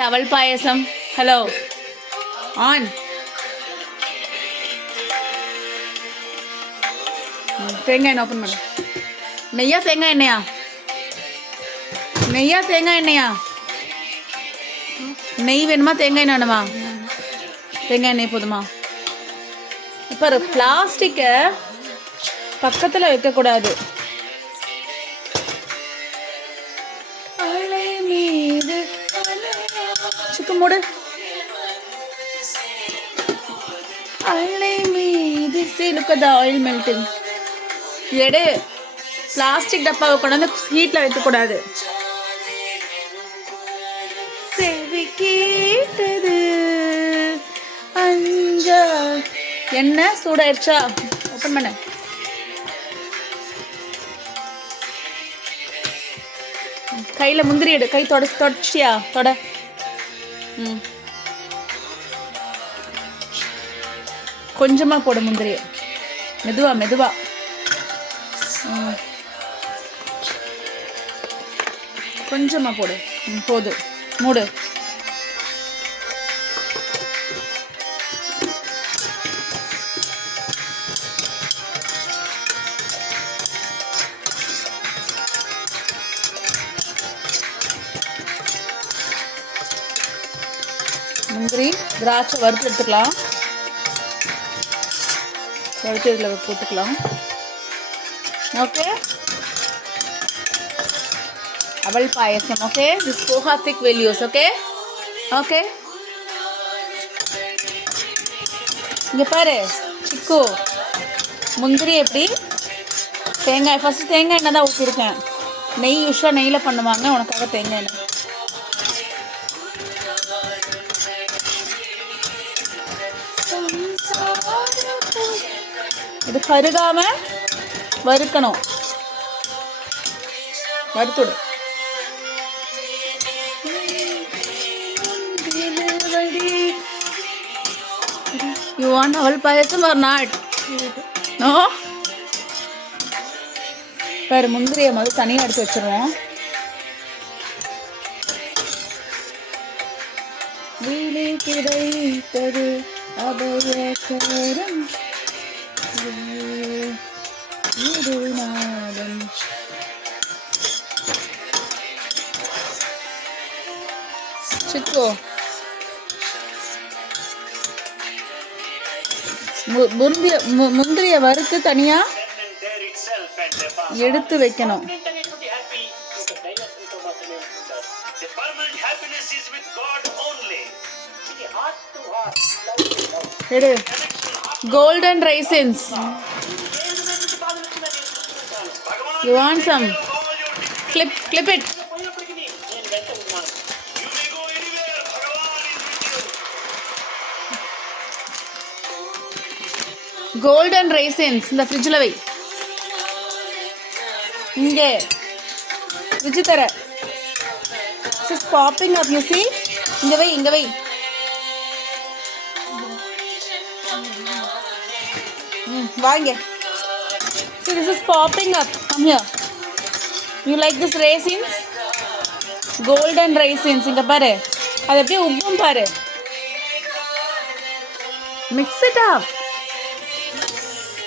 Towel payasam. Hello on. தேங்காய் எண்ணெய் open பண்ணு. நெய்யா தேங்காய் எண்ணெயா? நெய்யா தேங்காய் எண்ணெயா? நெய் வேணுமா தேங்காய் எண்ணெய் வேணுமா? தேங்காய் எண்ணெய் போதுமா? இப்போ பிளாஸ்டிக்கை பக்கத்தில் வைக்கக்கூடாது. சிக்கு மூடு. அலை மீது see look at the oil melting. எடு. பிளாஸ்டிக் டப்பாவை கொண்டாந்து ஹீட்டில் வைக்கக்கூடாது. செவி கேட்டது அஞ்சா. என்ன சூடாயிடுச்சா? ஓப்பன் பண்ண. கையில் முந்திரி எடு. கை தொடச்சியா? தொட. கொஞ்சமாக போடு முந்திரி. மெதுவா மெதுவா. கொஞ்சமாக போடு. போது. மூடு. முந்திரி திராட்சை வறுத்து எடுத்துக்கலாம். வறுத்து இதில் போட்டுக்கலாம். ஓகே. அவல் பாயசம். Okay. This poha thick will use. Okay okay. இங்கே பாரு சிக்கு, முந்திரி எப்படி தேங்காய் ஃபஸ்ட்டு தேங்காய் எண்ணெய் தான் ஊற்றிருக்கேன். நெய் யூஸ்வலாக நெய்யில் பண்ணுவாங்க, உனக்காக தேங்காய் எண்ணெய். இது கருகாம வறுக்கணும். வறுத்துடு. You want அவல் பாயசம் or not? No? பாரு முந்திரியை முதல்ல தனியாக எடுத்து வச்சிருவோம். வீடு கிடைத்தது அபயகரம் சிக்கோ. முந்திரியை வறுத்து தனியாக எடுத்து வைக்கணும். எடு. Golden raisins. You want some? Clip it. Golden raisins இந்த ஃப்ரிட்ஜில் வை. இங்கே ஃப்ரிட்ஜு தர. This is popping up, you see? இங்கே வை, இங்கே வை. வாங்க. See, this is popping up. Come here. You like this raisins? Golden raisins. இங்கே பாரு, அது அப்படியே உப்பும் பாரு. Mix it up.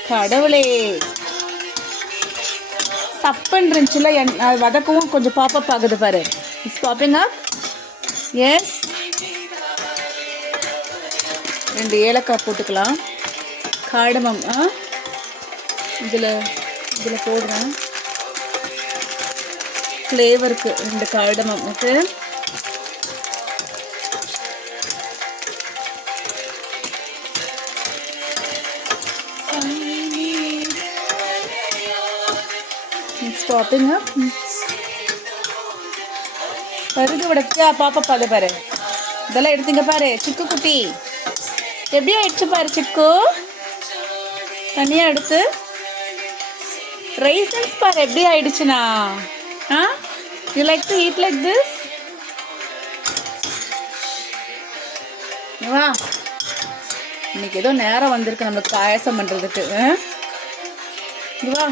கடவுளே, சப்பன் இருந்துச்சுல, வதக்கவும் கொஞ்சம் பாப்பப் ஆகுது பாரு. It's popping up. எஸ். 2 ஏலக்காய் போட்டுக்கலாம். காடமம் இதில் போடுறேன் ஃப்ளேவருக்கு. 2 காடமம். ஓகே. Popping up. பருகு விடச்சா பாப்பா பாரு பாரு. இதெல்லாம் எடுத்துங்க பாரு. சிக்கு குட்டி எப்படி ஆயிடுச்சு பாரு. சிக்கு தனியாக எடுத்து ரைசன்ஸ் பாரு எப்படி ஆயிடுச்சுனா. You like to eat like this? வா, இன்னைக்கு ஏதோ நேரம் வந்திருக்கு நம்மளுக்கு பாயசம் பண்ணுறதுக்கு. வா,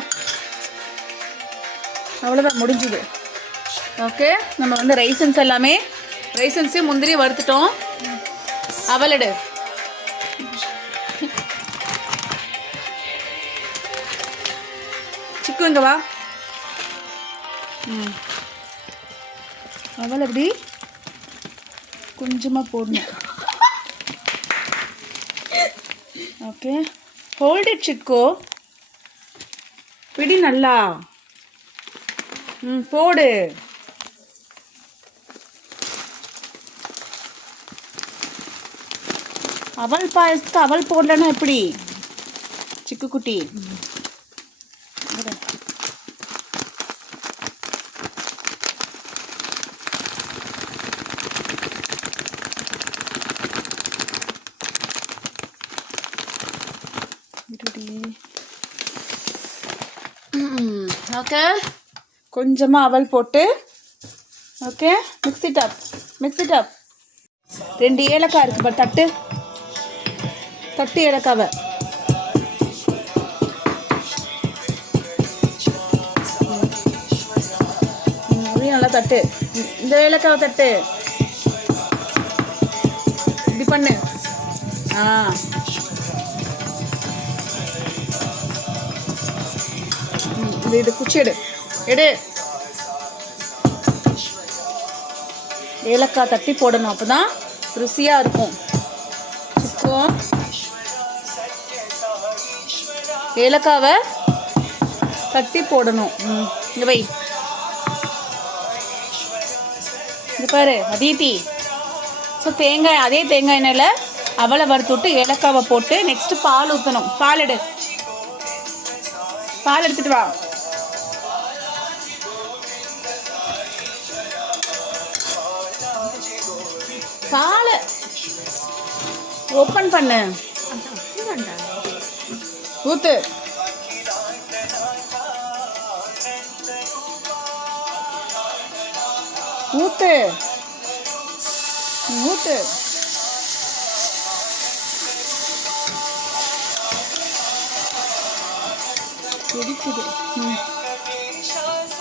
அவ்வளோதான் முடிஞ்சுது. ஓகே, நம்ம ரைசன்ஸ் எல்லாமே ரைசன்ஸையும் முந்திரியும் வறுத்துட்டோம். அவலடு சிக்கு இங்கே வா. அவள் அப்படி கொஞ்சமாக போடணும். Okay, hold it Chicco. பிடி நல்லா. போடு. அவள் பாயசத்துக்கு அவள் போடலன்னா எப்படி சிக்கு குட்டி? ஓகே, கொஞ்சமாக அவல் போட்டு ஓகே மிக்ஸ் இட் அப். 2 ஏலக்காய் இருக்கு பார். தட்டு ஏலக்காவை. அப்படியே நல்லா தட்டு. இந்த ஏலக்காவை தட்டு. இப்படி பண்ணு. இது குச்சி எடு. ஏலக்காய் தட்டி போடணும், அப்போதான் ருசியாக இருக்கும். சிக்கன் ஏலக்காவை தட்டி போடணும். இங்கே வை. இது பாரு அதீதி. ஸோ தேங்காய், அதே தேங்காய் எண்ணெயில் அவலை வறுத்து விட்டு ஏலக்காவை போட்டு நெக்ஸ்ட்டு பால் ஊற்றணும். பால் எடுத்துகிட்டு வா. பாலை ஓப்பன் பண்ணு. ஊத்து.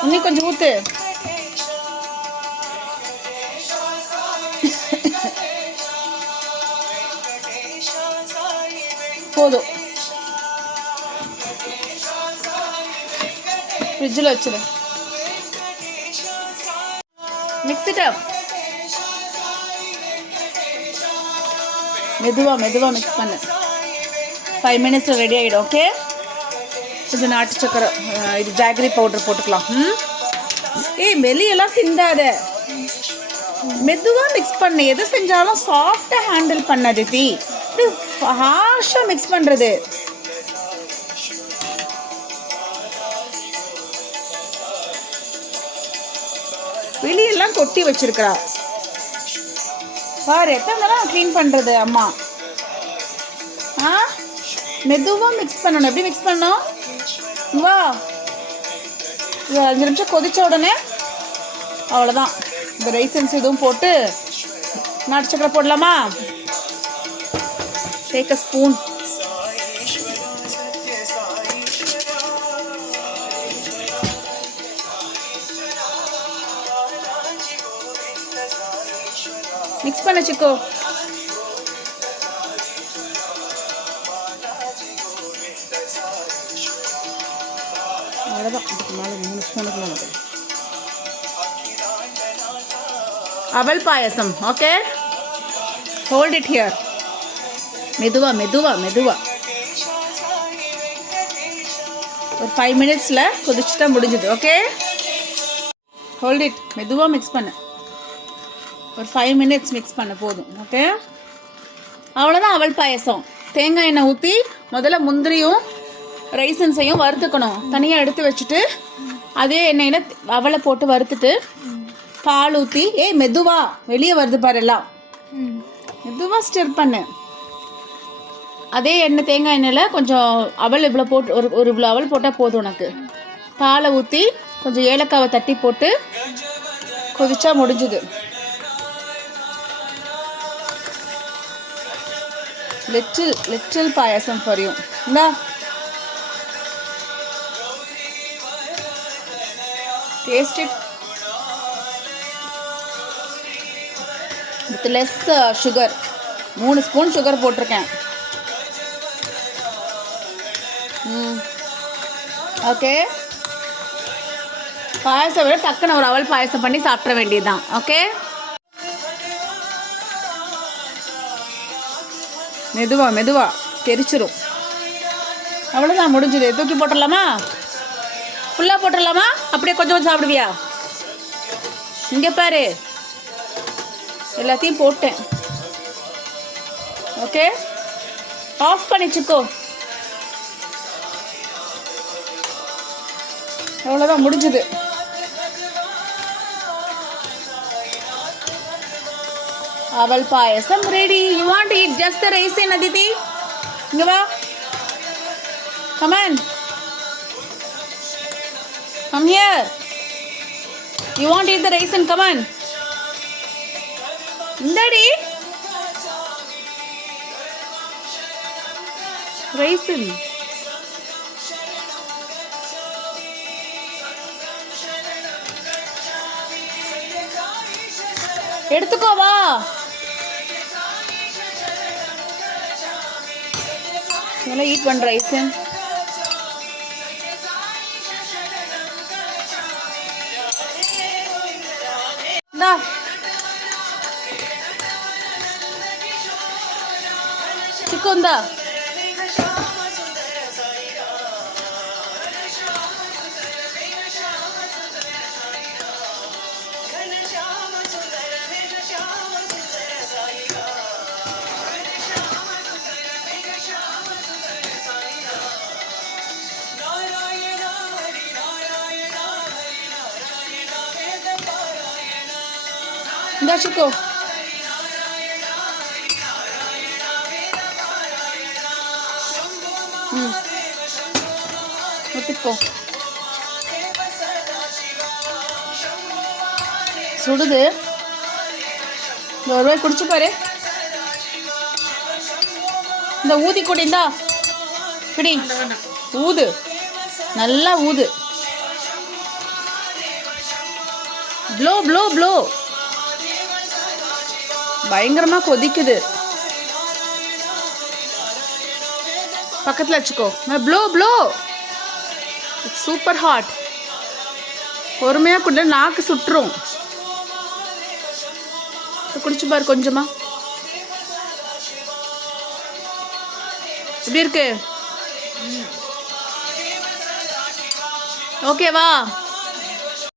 இன்னும் கொஞ்சம் ஊத்து. போதும். ஃப்ரிட்ஜில் வச்சிரு. Mix it up. மெதுவாக மிக்ஸ் பண்ணு. 5 மினிட்ஸில் ரெடி ஆகிடும். ஓகே, கொஞ்சம் நாட்டு சக்கரை, இது ஜாகரி பவுடர் போட்டுக்கலாம். வெளியெல்லாம் சிந்தாத. மெதுவாக மிக்ஸ் பண்ணு. எது செஞ்சாலும் சாஃப்டாக ஹேண்டில் பண்ணாது. ஹார்ஷாக மிக்ஸ் பண்ணுறது. வெளியெல்லாம் கொட்டி வச்சிருக்கிறா பாரு. எத்தனை நேரம் க்ளீன் பண்ணுறது அம்மா? மெதுவாக மிக்ஸ் பண்ணணும். எப்படி மிக்ஸ் பண்ணணும்? வா, இது 5 நிமிஷம் கொதித்த உடனே அவ்வளோதான். இந்த ரைசன்ஸ் இதுவும் போட்டு நாட்டு சக்கரை போடலாமா? Take a spoon. மிக்ஸ் பண்ண சிக்கோ. அவ்வளோதான். இதுக்கு மேலே 3 ஸ்பூனுக்கு மேலே அவல் பாயசம். Okay, hold it here. மெதுவா ஒரு 5 மினிட்ஸில் கொதிச்சுட்டா முடிஞ்சுது. Okay, hold it. மெதுவாக மிக்ஸ் பண்ணு. ஒரு 5 மினிட்ஸ் மிக்ஸ் பண்ண போதும். ஓகே, அவ்வளோதான் அவல் பாயசம். தேங்காய் எண்ணெய் ஊற்றி முதல்ல முந்திரியும் ரைசன்ஸையும் வறுத்துக்கணும். தனியாக எடுத்து வச்சுட்டு அதே எண்ணெயில் அவலை போட்டு வறுத்துட்டு பால் ஊற்றி மெதுவா வெளியே வருது பாரு. எல்லாம் மெதுவாக ஸ்டிர் பண்ணு. அதே எண்ணெய் தேங்காய் எண்ணெயில் கொஞ்சம் அவல் இவ்வளோ போட்டு ஒரு இவ்வளோ அவல் போட்டால் போதும் உனக்கு. பாலை ஊற்றி கொஞ்சம் ஏலக்காவை தட்டி போட்டு கொதிச்சா முடிஞ்சுது. Little payasam for you. இந்தா taste it. With less sugar. 3 spoon sugar போட்டிருக்கேன். ஓகே, பாயசம் விட டக்குன்னு ஒரு அவல் பாயசம் பண்ணி சாப்பிட வேண்டியதுதான். ஓகே, மெதுவா தெரிச்சிரும். அவ்வளோதான், முடிஞ்சுது. தூக்கி போட்டுடலாமா? ஃபுல்லாக போட்டுடலாமா? அப்படியே கொஞ்சம் சாப்பிடுவியா? இங்கே பாரு, எல்லாத்தையும் போட்டேன். ஓகே, ஆஃப் பண்ணிச்சுக்கோ. அவ்வளோதான், முடிஞ்சுது. அவல் பாயசம் ready. You want to eat just the raisin, Aditi? இங்க வா, come on, come here. You want to eat the raisin? Come on. இந்தடி raisin. எடுத்துக்கோ, வா. நல்லா ஈட் பண்ண raisin. இந்தா, சிக்கு இந்தா. இந்தா சிக்கு. ஒத்துக்கோ. சுடுது. இந்த ஒரு வாய் குடிச்சு பாரு. இந்த ஊதி கொடி, இந்தா பிடி. ஊது, நல்லா ஊது. Blow blow blow. பயங்கரமா கொதிக்குது. பக்கத்தில் வச்சுக்கோ. Blow blow. It's super hot. பொறுமையாக குடி, நாக்கு சுட்டுரும். குடிச்சு பாரு கொஞ்சமா. எப்படி இருக்கு? ஓகேவா?